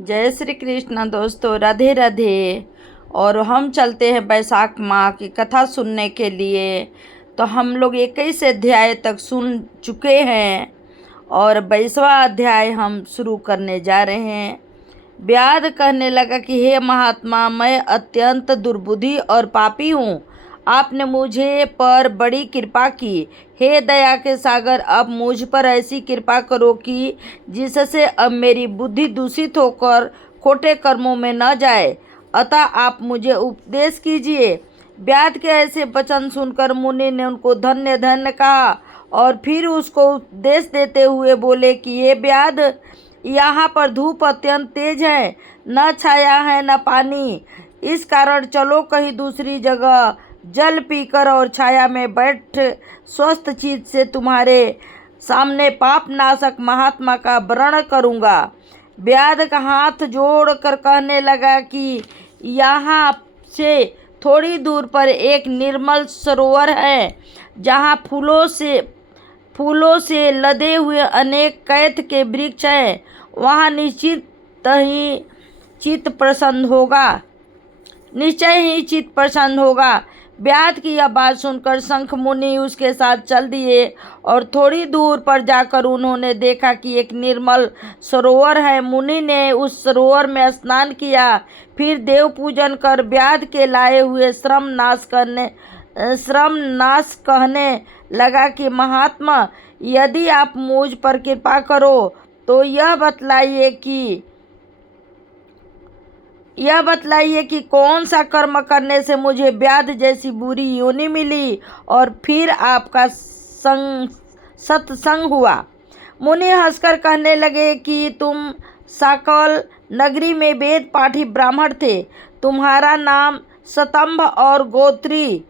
जय श्री कृष्ण दोस्तों, राधे राधे। और हम चलते हैं बैसाख माह की कथा सुनने के लिए। तो हम लोग 21 अध्याय तक सुन चुके हैं और 22वां अध्याय हम शुरू करने जा रहे हैं। व्याध कहने लगा कि हे महात्मा, मैं अत्यंत दुर्बुद्धि और पापी हूँ। आपने मुझे पर बड़ी कृपा की। हे दया के सागर, अब मुझ पर ऐसी कृपा करो कि जिससे अब मेरी बुद्धि दूषित होकर खोटे कर्मों में न जाए। अतः आप मुझे उपदेश कीजिए। व्याध के ऐसे वचन सुनकर मुनि ने उनको धन्य धन्य कहा और फिर उसको उपदेश देते हुए बोले कि ये व्याध, यहाँ पर धूप अत्यंत तेज है, न छाया है न पानी। इस कारण चलो कहीं दूसरी जगह जल पीकर और छाया में बैठ स्वस्थ चित्त से तुम्हारे सामने पाप नाशक महात्मा का वर्ण करूँगा। व्याध का हाथ जोड़कर कहने लगा कि यहाँ से थोड़ी दूर पर एक निर्मल सरोवर है, जहाँ फूलों से लदे हुए अनेक कैथ के वृक्ष हैं। वहाँ निश्चय ही चित्त प्रसन्न होगा। व्याध की यह बात सुनकर शंख मुनि उसके साथ चल दिए और थोड़ी दूर पर जाकर उन्होंने देखा कि एक निर्मल सरोवर है। मुनि ने उस सरोवर में स्नान किया, फिर देव पूजन कर व्याध के लाए हुए श्रम नाश कहने लगा कि महात्मा, यदि आप मुझ पर कृपा करो तो यह बतलाइए कि कौन सा कर्म करने से मुझे व्याध जैसी बुरी योनि मिली और फिर आपका सत्संग हुआ। मुनि हंसकर कहने लगे कि तुम सकल नगरी में वेद पाठी ब्राह्मण थे। तुम्हारा नाम सतंभ और गोत्री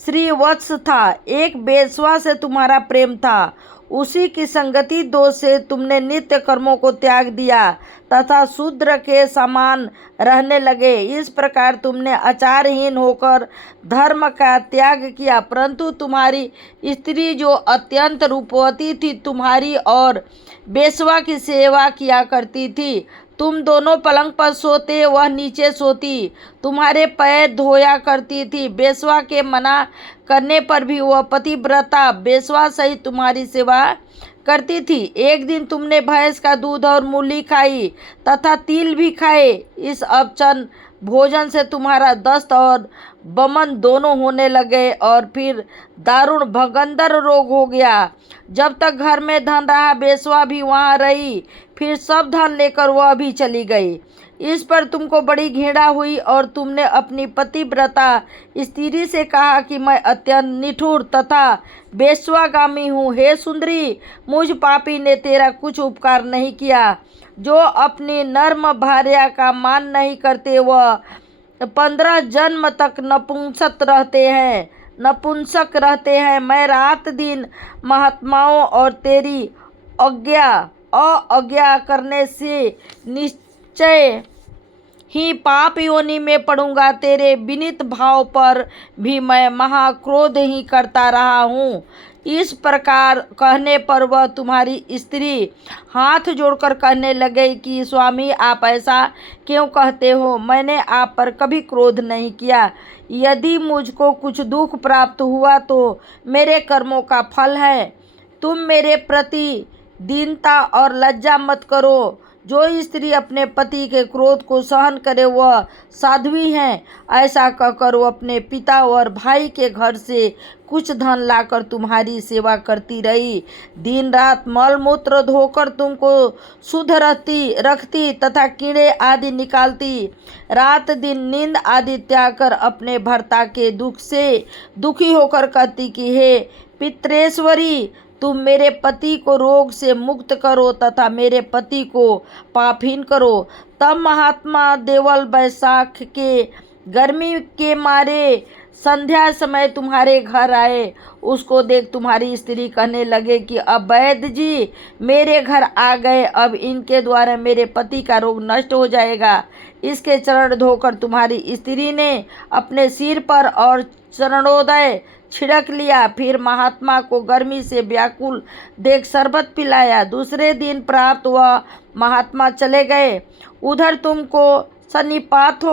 श्रीवत्स था। एक बेस्वा से तुम्हारा प्रेम था। उसी की संगति दोष से तुमने नित्य कर्मों को त्याग दिया तथा शूद्र के समान रहने लगे। इस प्रकार तुमने आचारहीन होकर धर्म का त्याग किया। परंतु तुम्हारी स्त्री जो अत्यंत रूपवती थी, तुम्हारी और बेस्वा की सेवा किया करती थी। तुम दोनों पलंग पर सोते, वह नीचे सोती। तुम्हारे पैर धोया करती थी। बेस्वा के मना करने पर भी वह पतिव्रता बेस्वा सहित तुम्हारी सेवा करती थी। एक दिन तुमने भैंस का दूध और मूली खाई तथा तिल भी खाए। इस अपचन भोजन से तुम्हारा दस्त और बमन दोनों होने लगे और फिर दारुण भगंदर रोग हो गया। जब तक घर में धन रहा, बेस्वा भी वहाँ रही, फिर सब धन लेकर वह भी चली गई। इस पर तुमको बड़ी घृणा हुई और तुमने अपनी पतिव्रता स्त्री से कहा कि मैं अत्यंत निठुर तथा बेस्वागामी हूँ। हे सुंदरी, मुझ पापी ने तेरा कुछ उपकार नहीं किया। जो अपनी नर्म भार्या का मान नहीं करते, वह 15 जन्म तक नपुंसक रहते हैं। मैं रात दिन महात्माओं और तेरी अवज्ञा करने से निश्चय ही पाप योनि में पड़ूंगा। तेरे विनीत भाव पर भी मैं महाक्रोध ही करता रहा हूँ। इस प्रकार कहने पर वह तुम्हारी स्त्री हाथ जोड़कर कहने लगे कि स्वामी, आप ऐसा क्यों कहते हो? मैंने आप पर कभी क्रोध नहीं किया। यदि मुझको कुछ दुख प्राप्त हुआ तो मेरे कर्मों का फल है। तुम मेरे प्रति दीनता और लज्जा मत करो। जो स्त्री अपने पति के क्रोध को सहन करे वह साध्वी है। ऐसा कहकर वो अपने पिता और भाई के घर से कुछ धन लाकर तुम्हारी सेवा करती रही। दिन रात मल मूत्र धोकर तुमको शुद्ध रखती तथा कीड़े आदि निकालती। रात दिन नींद आदि त्याग कर अपने भर्ता के दुख से दुखी होकर कहती कि हे पितरेश्वरी, तुम मेरे पति को रोग से मुक्त करो तथा मेरे पति को पापहीन करो। तब महात्मा देवल बैसाख के गर्मी के मारे संध्या समय तुम्हारे घर आए। उसको देख तुम्हारी स्त्री कहने लगे कि अब वैद्य जी मेरे घर आ गए, अब इनके द्वारा मेरे पति का रोग नष्ट हो जाएगा। इसके चरण धोकर तुम्हारी स्त्री ने अपने सिर पर और चरणोदय छिड़क लिया। फिर महात्मा को गर्मी से व्याकुल देख शरबत पिलाया। दूसरे दिन प्राप्त वह महात्मा चले गए। उधर तुमको सन्निपात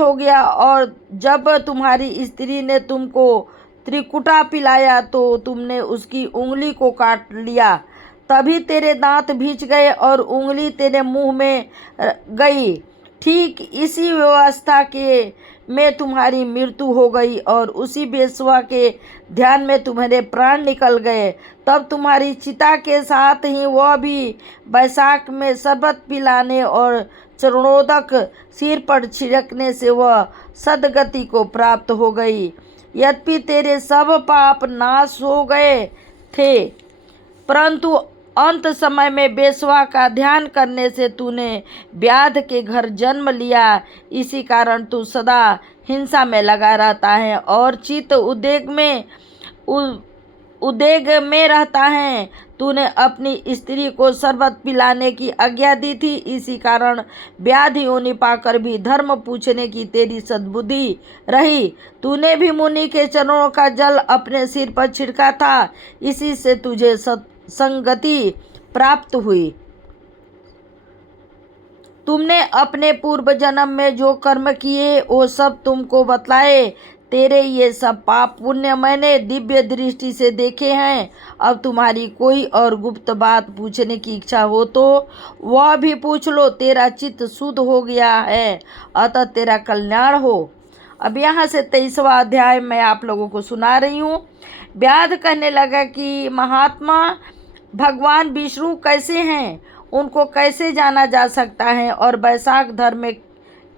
हो गया और जब तुम्हारी स्त्री ने तुमको त्रिकुटा पिलाया तो तुमने उसकी उंगली को काट लिया। तभी तेरे दांत भींच गए और उंगली तेरे मुंह में गई। ठीक इसी व्यवस्था के में तुम्हारी मृत्यु हो गई और उसी बेसुआ के ध्यान में तुम्हारे प्राण निकल गए। तब तुम्हारी चिता के साथ ही वह भी बैसाख में शरबत पिलाने और चरणोदक सिर पर छिड़कने से वह सदगति को प्राप्त हो गई। यद्यपि तेरे सब पाप नाश हो गए थे, परंतु अंत समय में बेसवा का ध्यान करने से तूने व्याध के घर जन्म लिया। इसी कारण तू सदा हिंसा में लगा रहता है और चित्त उद्वेग में रहता है। तूने अपनी स्त्री को शरबत पिलाने की आज्ञा दी थी, इसी कारण व्याधि योनि पाकर भी धर्म पूछने की तेरी सद्बुद्धि रही। तूने भी मुनि के चरणों का जल अपने सिर पर छिड़का था, इसी से तुझे संगति प्राप्त हुई। तुमने अपने पूर्व जन्म में जो कर्म किए वो सब तुमको बतलाए। तेरे ये सब पाप पुण्य मैंने दिव्य दृष्टि से देखे हैं। अब तुम्हारी कोई और गुप्त बात पूछने की इच्छा हो तो वह भी पूछ लो। तेरा चित्त शुद्ध हो गया है, अतः तेरा कल्याण हो। अब यहाँ से 23वां अध्याय मैं आप लोगों को सुना रही हूँ। व्याध कहने लगा कि महात्मा, भगवान विष्णु कैसे हैं, उनको कैसे जाना जा सकता है और वैशाख धर्म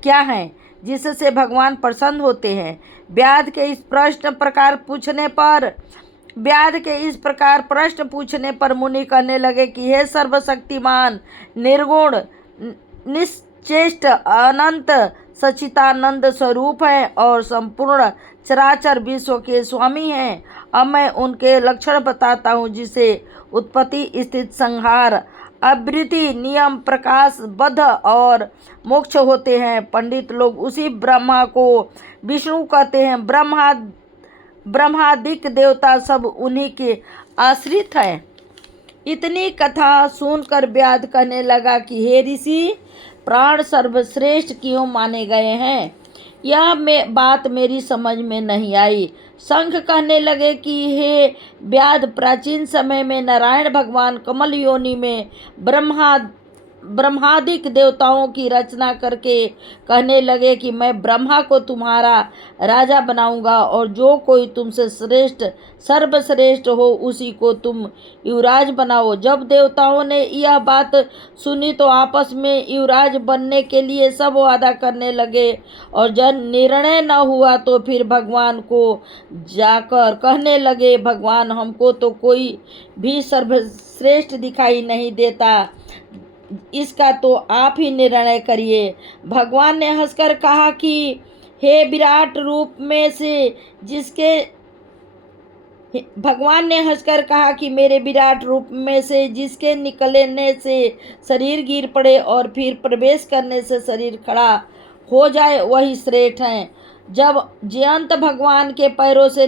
क्या है जिससे भगवान प्रसन्न होते हैं। व्याध के इस प्रकार प्रश्न पूछने पर मुनि कहने लगे कि हे सर्वशक्तिमान, निर्गुण, निश्चेष्ट, अनंत सच्चिदानंद स्वरूप है और संपूर्ण चराचर विश्व के स्वामी हैं। अब मैं उनके लक्षण बताता हूँ, जिसे उत्पत्ति, स्थिति, संहार, आवृत्ति, नियम, प्रकाश, बद्ध और मोक्ष होते हैं। पंडित लोग उसी ब्रह्मा को विष्णु कहते हैं। ब्रह्मादिक देवता सब उन्हीं के आश्रित हैं। इतनी कथा सुनकर व्याध कहने लगा कि हे ऋषि, प्राण सर्वश्रेष्ठ क्यों माने गए हैं, यह बात मेरी समझ में नहीं आई। शंख कहने लगे कि हे व्याध, प्राचीन समय में नारायण भगवान कमल योनि में ब्रह्मादिक देवताओं की रचना करके कहने लगे कि मैं ब्रह्मा को तुम्हारा राजा बनाऊंगा और जो कोई तुमसे सर्वश्रेष्ठ हो उसी को तुम युवराज बनाओ। जब देवताओं ने यह बात सुनी तो आपस में युवराज बनने के लिए सब वादा करने लगे और जब निर्णय न हुआ तो फिर भगवान को जाकर कहने लगे, भगवान, हमको तो कोई भी सर्वश्रेष्ठ दिखाई नहीं देता, इसका तो आप ही निर्णय करिए। भगवान ने हंसकर कहा कि हे विराट रूप में से मेरे विराट रूप में से जिसके निकलने से शरीर गिर पड़े और फिर प्रवेश करने से शरीर खड़ा हो जाए, वही श्रेष्ठ हैं। जब जयंत भगवान के पैरों से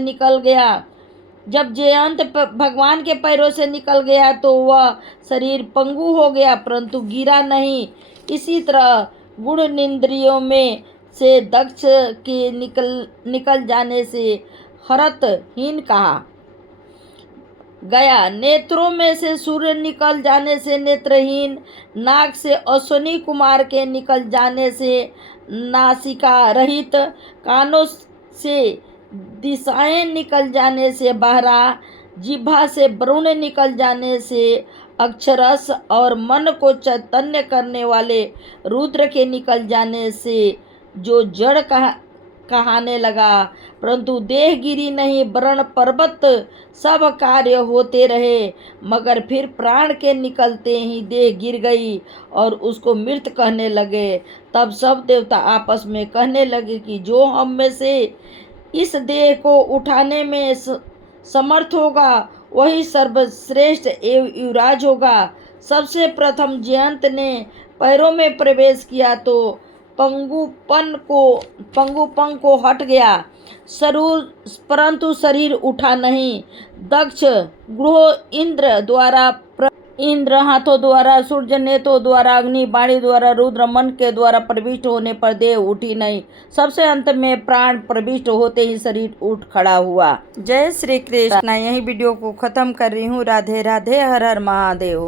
निकल गया तो वह शरीर पंगु हो गया, परंतु गिरा नहीं। इसी तरह गुणनिंद्रियों में से दक्ष के निकल जाने से हरतहीन कहा गया, नेत्रों में से सूर्य निकल जाने से नेत्रहीन, नाक से अश्विनी कुमार के निकल जाने से नासिका रहित, कानों से दिशाएं निकल जाने से बहरा, जिह्वा से वरुण निकल जाने से अक्षरस और मन को चैतन्य करने वाले रुद्र के निकल जाने से जो जड़ कहाने लगा, परंतु देह गिरी नहीं, वरण पर्वत सब कार्य होते रहे, मगर फिर प्राण के निकलते ही देह गिर गई और उसको मृत कहने लगे। तब सब देवता आपस में कहने लगे कि जो हम में से इस देह को उठाने में समर्थ होगा वही सर्वश्रेष्ठ एवं युवराज होगा। सबसे प्रथम जयंत ने पैरों में प्रवेश किया तो पंगुपन को हट गया, परंतु शरीर उठा नहीं। दक्ष ग्रह इंद्र द्वारा इंद्र हाथों द्वारा, सूर्य नेत्रों द्वारा, अग्नि वाणी द्वारा, रुद्र मन के द्वारा प्रविष्ट होने पर देह उठी नहीं। सबसे अंत में प्राण प्रविष्ट होते ही शरीर उठ खड़ा हुआ। जय श्री कृष्ण। यही वीडियो को खत्म कर रही हूँ। राधे राधे, हर हर महादेव।